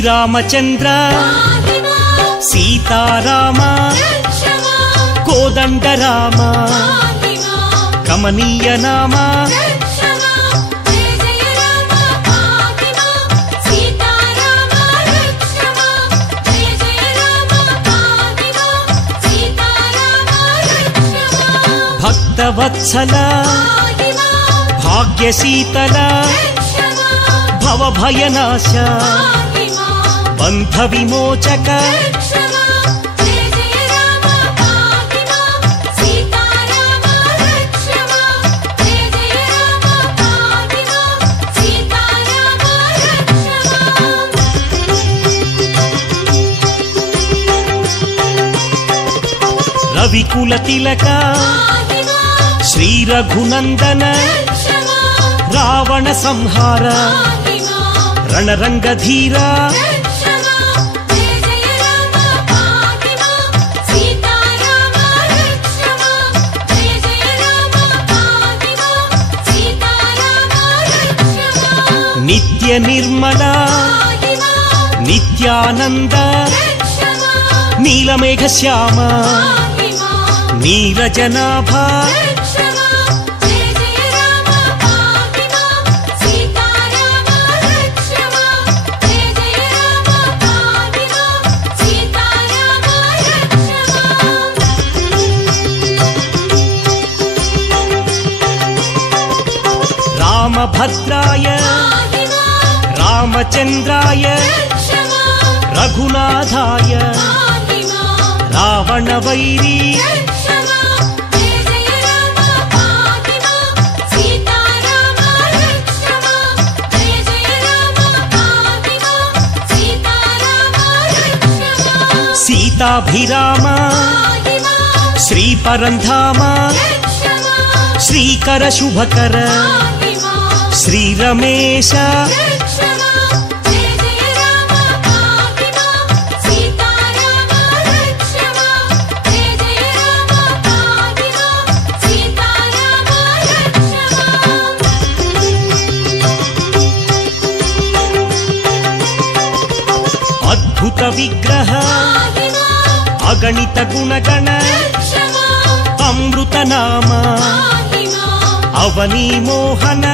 శ్రీరామచంద్ర సీతారామ కోదండరామ కమనీయ నామ భక్తవత్సల భాగ్యశీతల భవభయనాశ బంధ విమోచక రవికుల తిలక శ్రీ రఘునందన రావణ సంహార రణరంగధీర నిత్య నిర్మల నిత్యానంద నీలమేఘ శ్యామ నీరజనాభ రామభద్రాయ రామచంద్రాయ రఘునాథాయ రావణ వైరీ సీతాభిరామ శ్రీ పరంధామ శ్రీకర శుభకర శ్రీ రమేశ అద్భుత విగ్రహ అగణిత గుణగణ అమృత నామ అవనీ మోహన